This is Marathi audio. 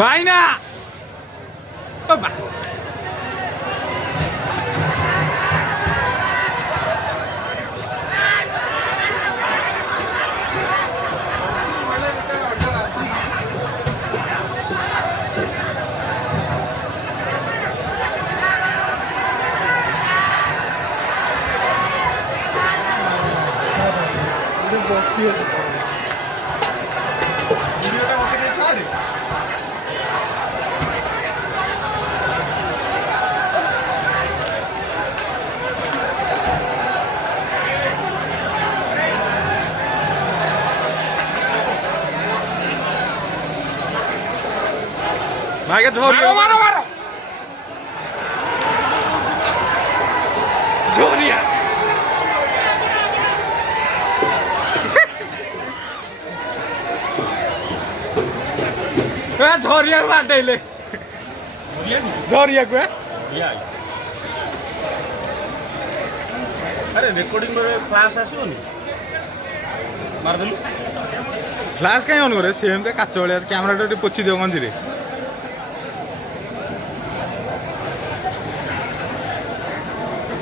भाई ना ओ बा भागे झोरिया मारो मारो झोरिया झोरिया बाटैले झोरिया को अरे रेकर्डिंग रे फ्लैश आसुनी मार देलु फ्लैश कहीं ऑन करे सेम के काच वाले कैमरा पोछि दियो मंजी रे